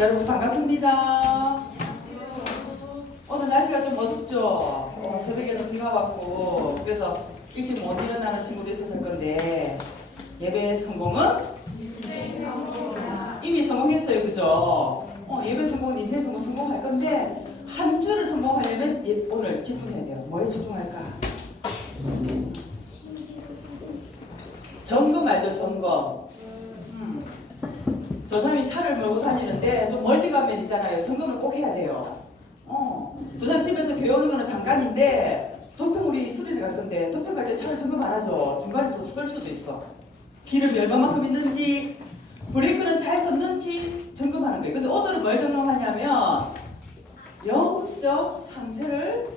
여러분 반갑습니다. 오늘 날씨가 좀 어둡죠? 새벽에도 비가 왔고 그래서 일찍 못 일어나는 친구도 있었을 건데 예배 성공은? 이미 성공했어요. 그죠? 예배 성공은 인생 성공 성공할 건데 한 주를 성공하려면 오늘 집중해야 돼요. 뭐에 집중할까? 점검 알죠? 점검. 저 사람이 차를 몰고 다니는데 좀 멀리 가면 있잖아요. 점검을 꼭 해야 돼요. 저 사람 집에서 교회 오는 거는 잠깐인데 도평 우리 수련회 갈 건데 도평 갈 때 차를 점검 안 하죠. 중간에서 쓸 수도 있어. 기름이 얼마만큼 있는지 브레이크는 잘 뒀는지 점검하는 거예요. 근데 오늘은 뭘 점검하냐면 영적 상태를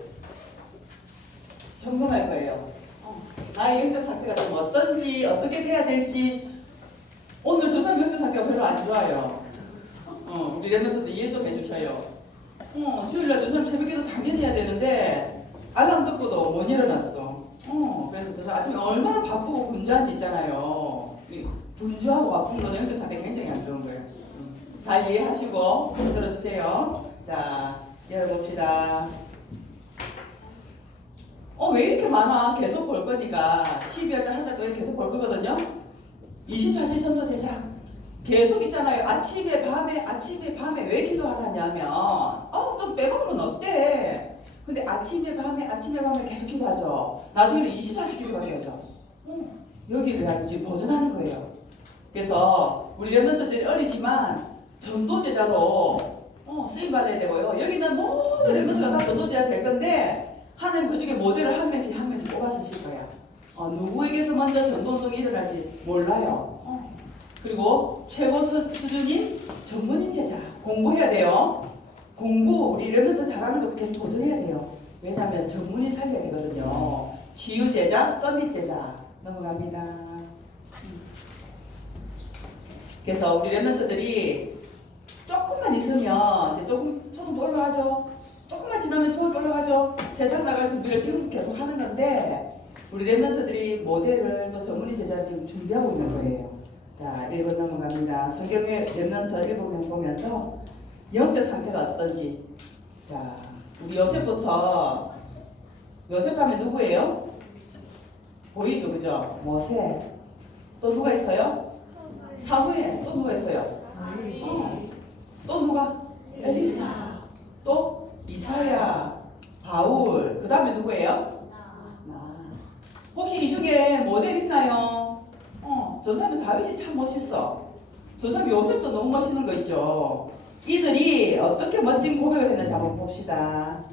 점검할 거예요. 나의 영적 상태가 좀 어떤지 어떻게 돼야 될지. 오늘 저 사람 영적 상태가 별로 안 좋아요. 우리 랩런트도 이해 좀 해주셔요. 주일날 저 사람 새벽에도 당연히 해야 되는데 알람 듣고도 못 일어났어. 그래서 저 사람 아침에 얼마나 바쁘고 분주한지 있잖아요. 분주하고 바쁜 거는 영적 상태 굉장히 안 좋은 거예요. 잘 이해하시고 들어주세요. 자, 열어봅시다. 왜 이렇게 많아? 계속 볼 거니까 12월 달 한 달 동안 계속 볼 거거든요. 24시 전도 제작 계속 있잖아요. 아침에 밤에 왜 기도하라냐면 좀 빼먹으면 어때? 근데 아침에 밤에 계속 기도하죠. 나중에는 24시 기도하게 하죠. 여기를 지금 도전하는 거예요. 그래서 우리 랩런트들이 어리지만 전도 제자로 쓰임 받아야 되고요. 여기는 모든 랩런트가 다 전도 제자 될 건데 하나님 그 중에 모델을 한 명씩 뽑아서 쓰실 거야. 누구에게서 먼저 전도운동이 일어날지 몰라요. 그리고 최고 수준인 전문인 제자 공부해야 돼요. 공부 우리 랩런트 잘하는 거 그렇게 도전해야 돼요. 왜냐하면 전문인 살려야 되거든요. 치유 제자, 서밋 제자 넘어갑니다. 그래서 우리 랩런트들이 조금만 있으면 이제 조금 올라가죠. 조금만 지나면 중학교 올라가죠. 세상 나갈 준비를 지금 계속 하는 건데 우리 랩런트들이 모델을 또 전문인 제자를 지금 준비하고 있는 거예요. 자, 1번 넘어갑니다. 성경의 랩런트 7명 보면서 영적 상태가 어떤지. 자, 우리 요셉부터 요셉 하면 누구예요? 보이죠, 그죠? 모세. 또 누가 있어요? 사무엘. 또 누가 있어요? 또 누가? 엘리사. 또 이사야, 바울. 그 다음에 누구예요? 혹시 이 중에 모델 있나요? 저 사람은 다윗이 참 멋있어. 저 사람 요셉도 너무 멋있는 거 있죠. 이들이 어떻게 멋진 고백을 했는지 한번 봅시다.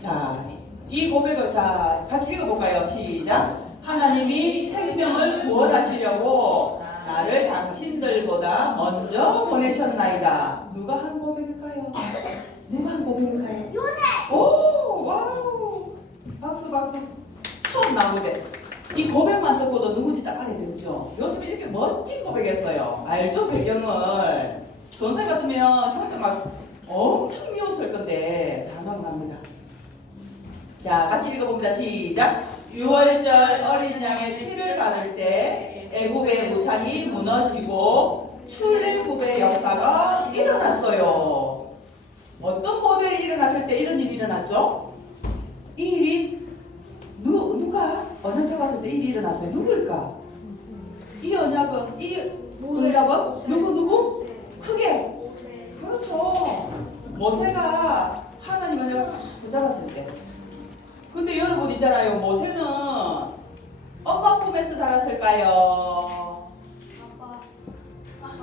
자, 이 고백을 같이 읽어볼까요? 시작. 하나님이 생명을 구원하시려고 나를 당신들보다 먼저 보내셨나이다. 누가 한 고백일까요? 누가 한 고백일까요? 요셉! 오! 와우! 박수. 처음 나오는데 이 고백만 듣고도 누군지 딱 알아야 되죠. 요셉이 이렇게 멋진 고백했어요. 알죠? 배경을. 전생 같으면 형도 막 엄청 미웠을 건데. 자, 넘어갑니다. 자, 같이 읽어봅니다. 시작. 6월절 어린 양의 피를 받을 때 애굽의 무상이 무너지고 출애굽의 역사가 일어났어요. 어떤 모델이 일어났을 때 이런 일이 일어났죠? 이 일이 누가 언약궤 왔을 때 이 일이 일어났어요. 누굴까? 이 언약은 이 응답은 누구? 크게. 그렇죠. 모세가 하나님 언약을 붙잡았을 때. 근데 여러분 있잖아요. 모세는 엄마 품에서 자랐을까요?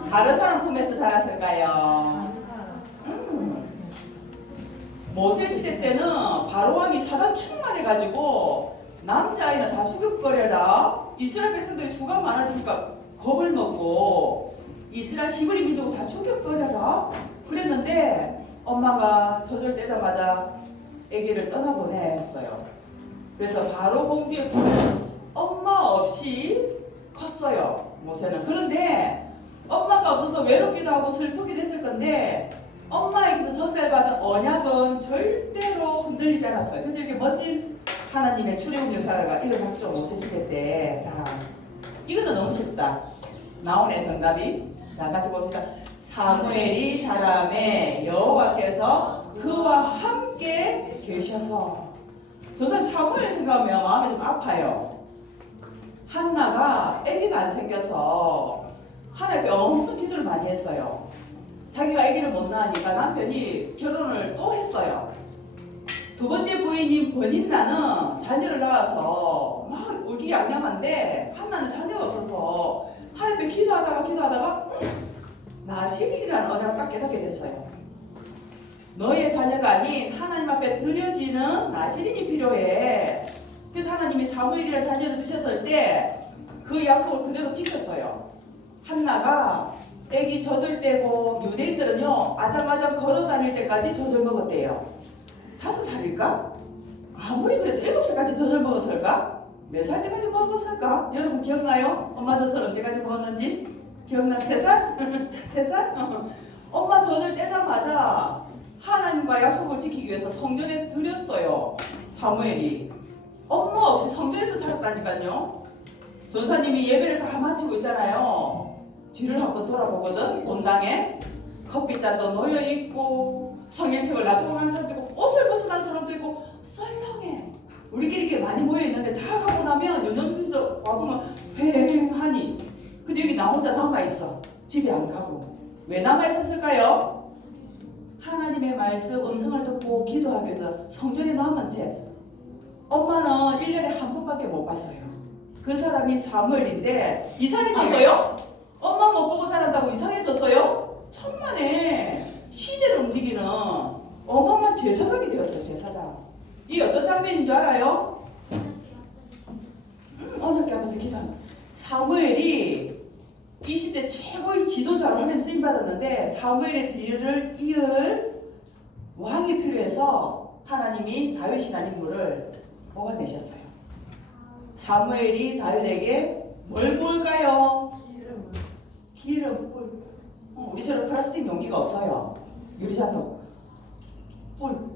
다른 사람 품에서 자랐을까요? 모세 시대 때는 바로왕이 사단 충만해가지고 남자아이는 다 죽여버려라. 이스라엘 백성들이 수가 많아지니까 겁을 먹고 이스라엘 히브리 민족을 다 죽여버려라. 그랬는데 엄마가 저절되자마자 아기를 떠나보냈어요. 그래서 바로 공주의 품에 엄마 없이 컸어요. 모세는. 그런데 엄마가 없어서 외롭기도 하고 슬프기도 했을 건데 엄마에게서 전달받은 언약은 절대로 흔들리지 않았어요. 그래서 이렇게 멋진 하나님의 출애굽 역사가 일어났죠. 모세 시대 때. 자, 이거는 너무 쉽다. 나오네 정답이. 자, 같이 봅시다. 사무엘이 자라매 여호와께서 그와 함께 계셔서. 저 사람 사무엘 생각하면 마음이 좀 아파요. 한나가 아기가 안 생겨서 하나님께 엄청 기도를 많이 했어요. 자기가 아기를 못 낳으니까 남편이 결혼을 또 했어요. 두 번째 부인인 버닌나는 자녀를 낳아서 막 울기양양한데 한나는 자녀가 없어서 하나님께 기도하다가 나실이라는 언어를 딱 깨닫게 됐어요. 너의 자녀가 아닌 하나님 앞에 드려지는 나실인이 필요해. 그래서 하나님이 사무엘이라는 자녀를 주셨을 때 그 약속을 그대로 지켰어요. 한나가 애기 젖을 떼고 유대인들은요 아장아장 걸어 다닐 때까지 젖을 먹었대요. 5살일까? 아무리 그래도 7살까지 젖을 먹었을까? 몇 살 때까지 먹었을까? 여러분 기억나요? 엄마 젖을 언제까지 먹었는지? 기억나? 3살? 3살? 엄마 젖을 떼자마자 하나님과 약속을 지키기 위해서 성전에 들였어요. 사무엘이. 엄마 없이 성전에서 자랐다니까요. 전사님이 예배를 다 마치고 있잖아요. 뒤를 한번 돌아보거든. 본당에 커피잔도 놓여있고 성경책을 놔두고 한 사람도 있고 옷을 벗어난 사람도 있고 썰렁해. 우리끼리 이렇게 많이 모여있는데 다 가고 나면 유년들도 와보면 휑하니 근데 여기 나 혼자 남아있어. 집에 안 가고. 왜 남아있었을까요? 하나님의 말씀 음성을 듣고 기도하기 위해서 성전에 남은 채. 엄마는 1년에 한 번밖에 못 봤어요. 그 사람이 사무엘인데 이상해졌어요? 엄마 못 보고 살았다고 이상해졌어요? 천만에 시대를 움직이는 어마어마한 제사장이 되었어요. 제사장. 이 어떤 장면인 줄 알아요? 어저께 앞에서 기도합니다. 사무엘이 이 시대 최고의 지도자로 하나님 쓰임 받았는데 사무엘의 뒤를 이을 왕이 필요해서 하나님이 다윗이라는 인물을 뽑아내셨어요. 사무엘이 다윗에게 뭘 볼까요? 기름 뿔. 우리처럼 플라스틱 용기가 없어요. 유리잔도 뿔.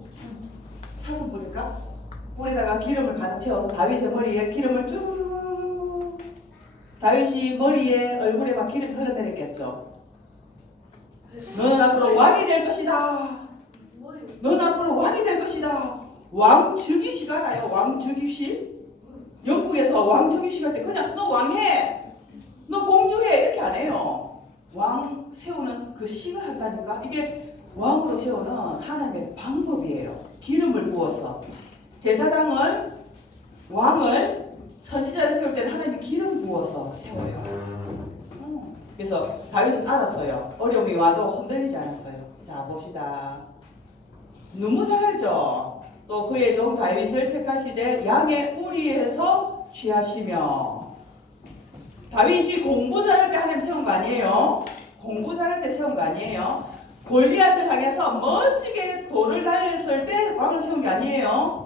사슴 뿔일까? 뿔에다가 기름을 가득 채워서 다윗의 머리에 기름을 쭉. 다윗이 머리에 얼굴에 막 기름 흘러내렸겠죠. 너는 앞으로 왕이 될 것이다. 너는 앞으로 왕이 될 것이다. 왕즉위식 알아요? 왕즉위식? 영국에서 왕즉위식 할 때 그냥 너 왕해, 너 공주해 이렇게 안 해요. 왕 세우는 그 식을 한다니까. 이게 왕으로 세우는 하나님의 방법이에요. 기름을 부어서 제사장을 왕을 선지자를 세울 때는 하나님이 기름 부어서 세워요. 그래서 다윗은 알았어요. 어려움이 와도 흔들리지 않았어요. 자 봅시다. 너무 잘 알죠? 또 그의 종 다윗을 택하시되 양의 우리에서 취하시며. 다윗이 공부 잘할 때 하나님 세운 거 아니에요? 공부 잘할 때 세운 거 아니에요? 골리앗을 향해서 멋지게 돌을 날렸을 때 왕을 세운 게 아니에요?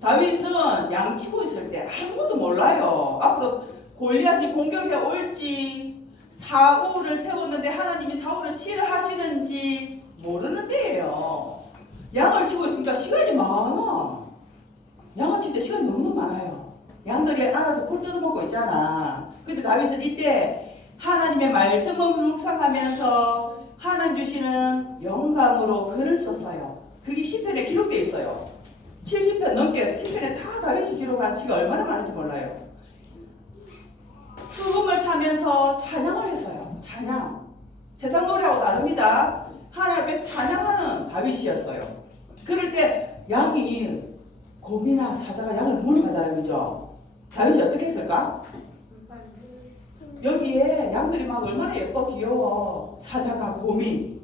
다윗은 양치고 있을 때 아무것도 몰라요. 앞으로 골리앗이 공격해 올지 사울을 세웠는데 하나님이 사울을 싫어하시는지 모르는 때예요. 양을 치고 있으니까 시간이 많아. 양을 칠 때 시간이 너무 많아요. 양들이 알아서 풀 뜯어먹고 있잖아. 근데 다윗은 이때 하나님의 말씀을 묵상하면서 하나님 주시는 영감으로 글을 썼어요. 그게 시편에 기록되어 있어요. 70편 넘게 시편에 다 다윗이 기록한 시가 얼마나 많은지 몰라요. 수금을 타면서 찬양을 했어요. 찬양. 세상 노래하고 다릅니다. 하나님 앞에 찬양하는 다윗이었어요. 그럴 때 양이 곰이나 사자가 양을 물어간 사람이죠. 다윗이 어떻게 했을까? 여기에 양들이 막 얼마나 예뻐 귀여워. 사자가 곰이.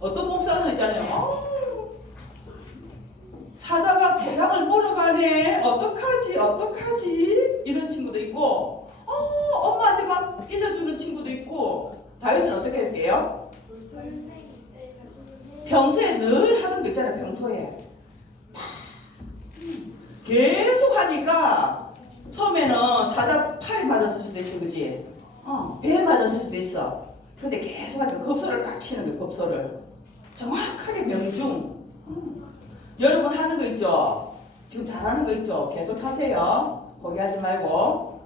어떤 목사는 있잖아요. 사자가 양을 물어가네. 어떡하지? 이런 친구도 있고 엄마한테 막 일러주는 친구도 있고. 다윗은 어떻게 할게요? 평소에 늘 하던 거 있잖아요. 평소에 계속 하니까 처음에는 사자 팔이 맞았을 수도 있어. 그치? 배에 맞았을 수도 있어. 근데 계속 하니까 겁소를 딱 치는 거예요. 겁소를 정확하게 명중. 여러분 하는 거 있죠? 지금 잘하는 거 있죠? 계속 하세요. 포기하지 말고.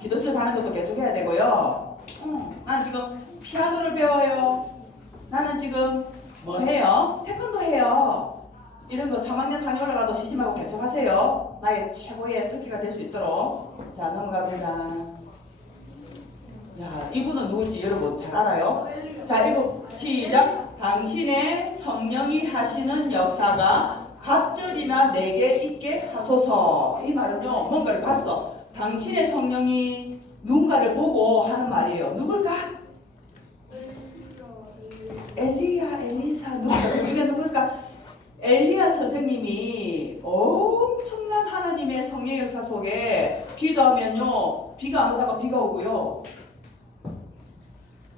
기도실 가는 것도 계속 해야 되고요. 나는 지금 피아노를 배워요. 나는 지금 뭐 해요? 태권도 해요. 이런 거 3학년 상에 올라가도 쉬지 말고 계속 하세요. 나의 최고의 특기가 될 수 있도록. 자, 넘어갑니다. 자, 이분은 누구지? 여러분 잘 알아요? 자, 이거 시작. 당신의 성령이 하시는 역사가 갑절이나 내게 있게 하소서. 이 말은요, 뭔가를 봤어. 당신의 성령이 누군가를 보고 하는 말이에요. 누굴까? 엘리야, 엘리사, 누굴까? 그 중에 누굴까? 엘리야 선생님이 엄청난 하나님의 성령 역사 속에 기도하면요, 비가 안 오다가 비가 오고요.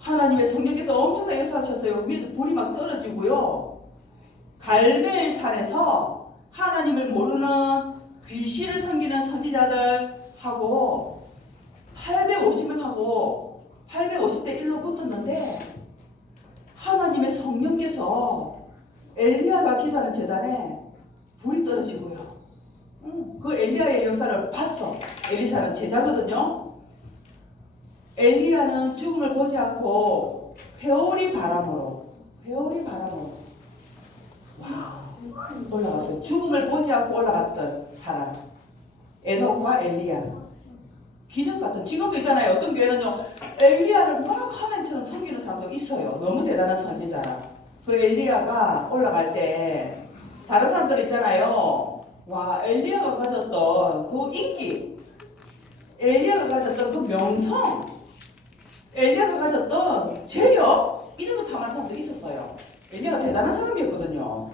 하나님의 성령께서 엄청나게 역사하셨어요. 위에서 불이 막 떨어지고요. 갈멜산에서 하나님을 모르는 귀신을 섬기는 선지자들하고 850명하고 850대 1로 붙었는데 하나님의 성령께서 엘리야가 기도하는 제단에 불이 떨어지고요. 그 엘리야의 역사를 봤어. 엘리사는 제자거든요. 엘리야는 죽음을 보지 않고 회오리 바람으로 올라갔어요. 죽음을 보지 않고 올라갔던 사람. 에녹과 엘리야. 기적 같은. 지금도 있잖아요. 어떤 교회는요, 엘리야를 막 하나님처럼 섬기는 사람도 있어요. 너무 대단한 선지자라. 그 엘리야가 올라갈 때 다른 사람들 있잖아요. 와, 엘리야가 가졌던 그 인기, 엘리야가 가졌던 그 명성, 엘리야가 가졌던 재력, 이런 거 탐하는 사람도 있었어요. 엘리야가 대단한 사람이었거든요.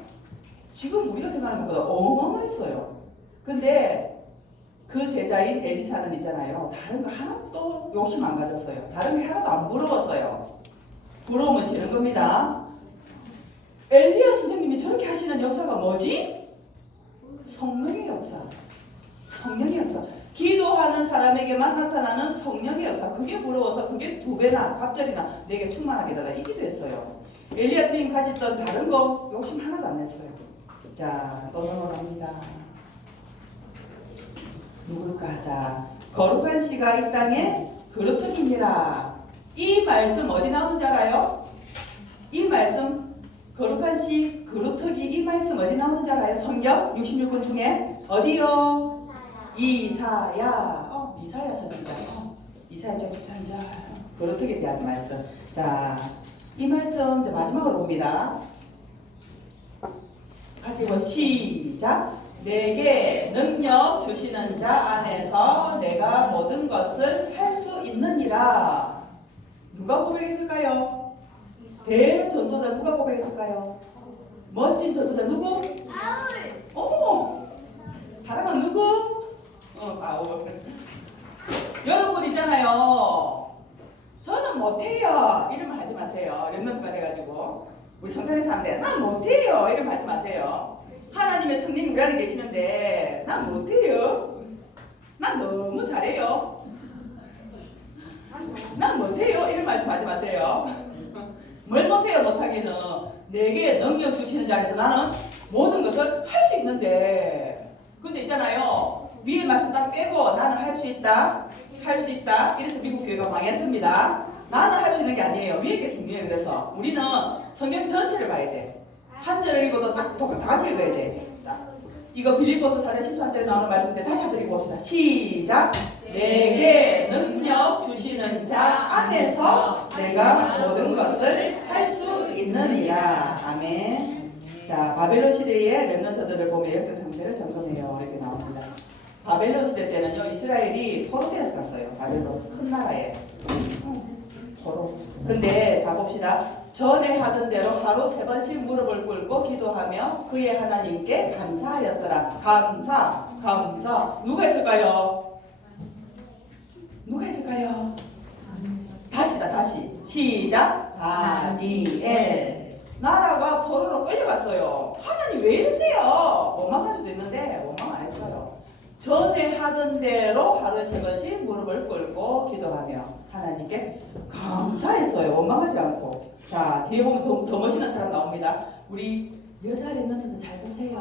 지금 우리가 생각하는 것보다 어마어마했어요. 근데 그 제자인 엘리사는 있잖아요. 다른 거 하나도 욕심 안 가졌어요. 다른 게 하나도 안 부러웠어요. 부러우면 지는 겁니다. 엘리야 선생님이 저렇게 하시는 역사가 뭐지? 성령의 역사. 성령의 역사. 기도하는 사람에게만 나타나는 성령의 역사. 그게 부러워서 그게 2배나 갑절이나 내게 충만하게 달라 이 기도했어요. 엘리야 선생님 가졌던 다른 거 욕심 하나도 안 냈어요. 자, 또 넘어갑니다. 누굴까? 자, 거룩한 씨가 이 땅에 그루터기니라. 이 말씀 어디 나오는지 알아요? 이 말씀 거룩한 씨 그루터기 이 말씀 어디 나오는지 알아요? 성경 66권 중에 어디요? 이사야. 이사야 선지자. 이사야 63절. 그루터기에 대한 말씀. 자, 이 말씀 이제 마지막으로 봅니다. 같이 보 시작. 내게 능력 주시는 자 안에서 내가 모든 것을 할 수 있느니라. 누가 고백했을까요? 대전도자 누가 고백했을까요? 멋진 전도자 누구? 바울. 다른 누구? 바울. 여러분 있잖아요. 저는 못해요. 이러면 하지 마세요. 렘넌트가 돼가지고 우리 성탄의 사람들 난 못해요. 이러면 하지 마세요. 하나님의 성령이 우리 안에 계시는데 난 못해요. 난 너무 잘해요. 난 못해요. 이런 말씀 하지 마세요. 뭘 못해요? 못하기는 내게 능력 주시는 자리에서 나는 모든 것을 할 수 있는데, 근데 있잖아요, 위에 말씀 딱 빼고 나는 할 수 있다, 할 수 있다, 이래서 미국 교회가 망했습니다. 나는 할 수 있는 게 아니에요. 위에 게 중요해요. 그래서 우리는 성경 전체를 봐야 돼. 한 절을 읽어도 다 같이 읽어야 돼. 이거 빌립보서 4장 13절에 나오는 말씀인데 다시 한번 읽어봅시다. 시작. 내게 능력 주시는 자 안에서 내가 모든 것을 할 수 있느니라. 아멘. 자, 바벨론 시대의 렘넌트들을 보면 영적 상태를 점검해요. 이렇게 나옵니다. 바벨론 시대 때는요, 이스라엘이 포로되어서 갔어요. 바벨론 큰 나라에. 포로. 근데 자 봅시다. 전에 하던 대로 하루 3번씩 무릎을 꿇고 기도하며 그의 하나님께 감사하였더라. 감사. 누가 있을까요? 누가 있을까요? 다시. 시작. 다니엘. 나라가 포로로 끌려갔어요. 하나님 왜 이러세요? 원망할 수도 있는데 원망 안 했어요. 전에 하던 대로 하루에 3번씩 무릎을 꿇고 기도하며 하나님께 감사했어요. 원망하지 않고. 자, 뒤에 보면 더 멋있는 사람 나옵니다. 우리 여자 렘넌트들 잘 보세요.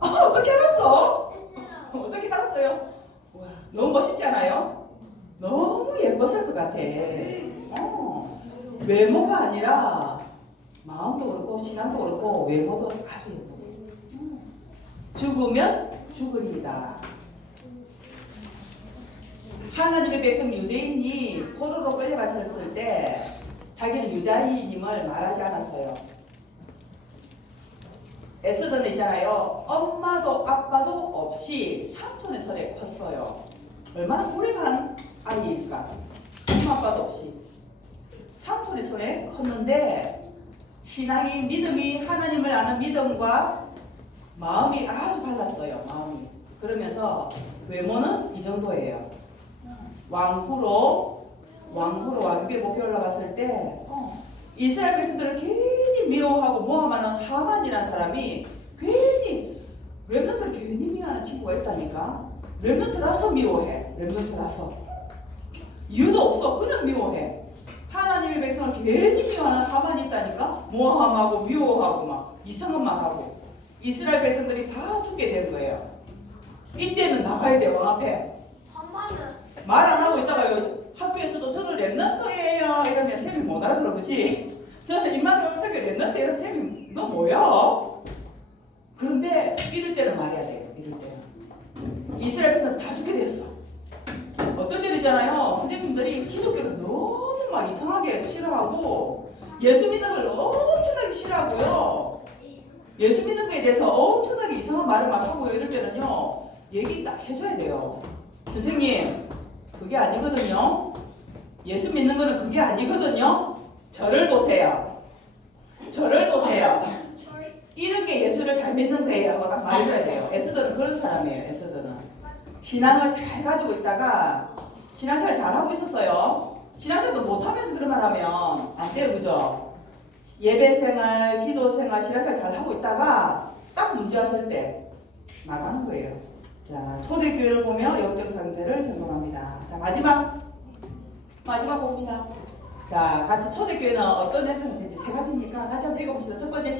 어떻게 알았어? 어떻게 알았어요? 와, 너무 멋있지 않아요? 너무 예뻤을 것 같아. 외모가 아니라 마음도 그렇고 신앙도 그렇고 외모도 아주 예쁘고 죽으면 죽으리이다. 하나님의 백성 유대인이 포로로 끌려갔을 때 자기는 유다인임을 말하지 않았어요. 에스더는 있잖아요. 엄마도 아빠도 없이 삼촌의 손에 컸어요. 얼마나 불행한 아이일까. 엄마 아빠도 없이 삼촌의 손에 컸는데 신앙이 믿음이 하나님을 아는 믿음과 마음이 아주 달랐어요. 마음이. 그러면서 외모는 이 정도예요. 왕후로 왕비의 목에 올라갔을 때 이스라엘 백성들을 괜히 미워하고 모함하는 하만이라는 사람이 괜히 렘넌트를 괜히 미워하는 친구가 있다니까. 렘넌트라서 미워해. 렘넌트라서 이유도 없어. 그냥 미워해. 하나님의 백성을 괜히 미워하는 하만이 있다니까. 모함하고 미워하고 막 이상한 말 하고 이스라엘 백성들이 다 죽게 된 거예요. 이때는 나가야 돼. 왕 앞에 말 안 하고 있다가요. 학교에서도 저는 렘넌트예요 이러면 쌤이 못 알아들어. 그치? 저는 임마누엘 설교 렘넌트 이러면 쌤이 너 뭐야? 그런데 이럴 때는 말해야 돼요. 이럴 때는 이스라엘 백성은 다 죽게 됐어. 어떤 때는 있잖아요. 선생님들이 기독교를 너무 막 이상하게 싫어하고 예수 믿는 걸 엄청나게 싫어하고요. 예수 믿는 거에 대해서 엄청나게 이상한 말을 막 하고요. 이럴 때는요. 얘기 딱 해줘야 돼요. 선생님 그게 아니거든요. 예수 믿는 거는 그게 아니거든요. 저를 보세요. 저를 보세요. 이런 게 예수를 잘 믿는 거예요 하고 딱 말해줘야 돼요. 에스더는 그런 사람이에요. 에스더는 신앙을 잘 가지고 있다가 신앙생활 잘하고 있었어요. 신앙생활도 못하면서 그런 말 하면 안 돼요. 그죠? 예배생활, 기도생활, 신앙생활 잘하고 있다가 딱 문제 왔을 때 나가는 거예요. 자, 초대교회를 보며 영적 상태를 점검합니다. 자, 마지막 봅니다. 자, 같이 초대교회는 어떤 영적 상태인지 세 가지니까 같이 한번 읽어봅시다. 첫 번째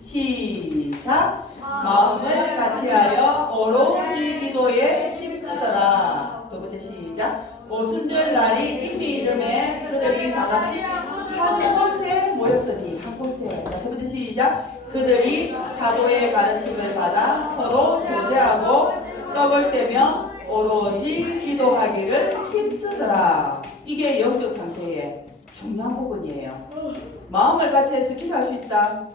시작. 마음을 같이하여 오로지 기도에 힘쓰더라. 두 번째 시작. 오순절 날이 이미 이름에 그들이 다 같이 한 곳에 모였더니 한 곳에. 자, 세 번째 시작. 그들이 사도의 가르침을 받아 서로 교제하고 떡을 떼며 오로지 기도하기를 힘쓰더라. 이게 영적 상태의 중요한 부분이에요. 마음을 같이 해서 기도할 수 있다.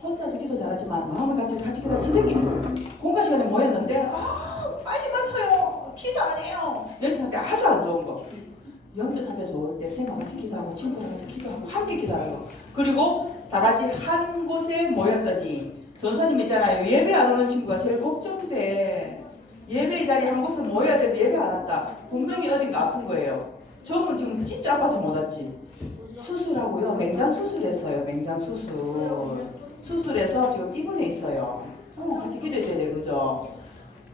혼자서 기도 잘하지만 마음을 같이 기도할 선생님 공과 시간에 모였는데 빨리 맞춰요. 기도 안 해요. 영적 상태 아주 안 좋은 거. 영적 상태 좋을 때 쌤과 같이 기도하고 친구랑 같이 기도하고 함께 기도하고 그리고 다 같이 한 곳에 모였더니 전사님 있잖아요. 예배 안 오는 친구가 제일 걱정돼. 예배 자리 한 곳에 모여야 되는데 예배 안 왔다. 분명히 어딘가 아픈 거예요. 저는 지금 진짜 아파서 못 왔지. 수술하고요. 맹장 수술했어요. 맹장 수술. 수술해서 지금 입원해 있어요. 같이 기도해줘야 돼. 그죠?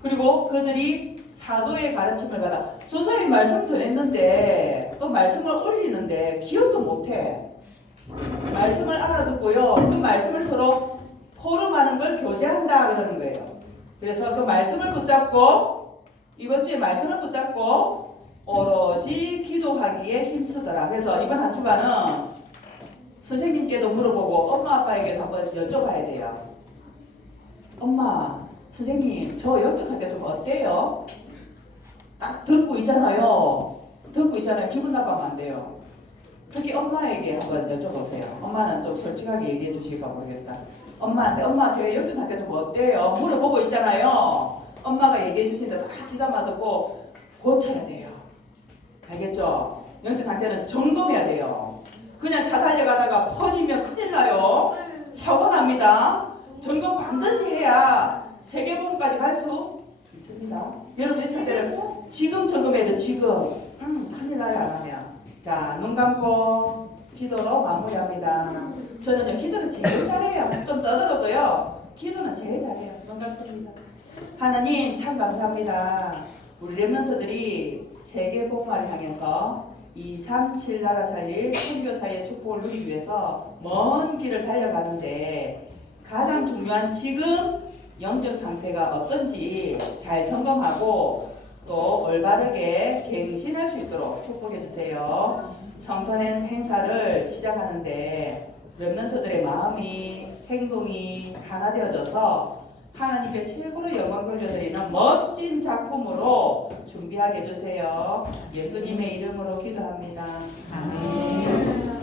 그리고 그들이 사도의 가르침을 받아. 전사님 말씀 전했는데 또 말씀을 올리는데 기억도 못해. 말씀을 알아듣고요. 그 말씀을 서로 포럼하는 걸 교제한다 그러는 거예요. 그래서 그 말씀을 붙잡고 이번 주에 말씀을 붙잡고 오로지 기도하기에 힘쓰더라. 그래서 이번 한 주간은 선생님께도 물어보고 엄마 아빠에게도 한번 여쭤봐야 돼요. 엄마, 선생님 저 영적 상태 좀 어때요? 딱 듣고 있잖아요. 기분 나빠하면 안 돼요. 특히 엄마에게 한번 여쭤보세요. 엄마는 좀 솔직하게 얘기해 주실까 모르겠다. 엄마한테 엄마 제 영적 상태 좀 어때요? 물어보고 있잖아요. 엄마가 얘기해 주시는데 다 귀담아 듣고 고쳐야 돼요. 알겠죠? 영적 상태는 점검해야 돼요. 그냥 차 달려가다가 퍼지면 큰일 나요. 사고 납니다. 점검 반드시 해야 세계보험까지 갈 수 있습니다. 여러분 있을 때는 지금 점검해야 돼. 지금 큰일 나요. 안 하면. 자, 눈 감고 기도로 마무리합니다. 저는요 기도를 제일 잘해요. 좀 떠들어도요 기도는 제일 잘해요. 눈 감습니다. 하나님 참 감사합니다. 우리 렘넌트들이 세계복음화를 향해서 237 나라 살릴 선교사의 축복을 누리기 위해서 먼 길을 달려가는데 가장 중요한 지금 영적 상태가 어떤지 잘 점검하고 또 올바르게 갱신할 수 있도록 축복해 주세요. 성탄의 행사를 시작하는데 렘넌트들의 마음이 행동이 하나 되어져서 하나님께 최고로 영광 돌려드리는 멋진 작품으로 준비하게 해주세요. 예수님의 이름으로 기도합니다. 아멘.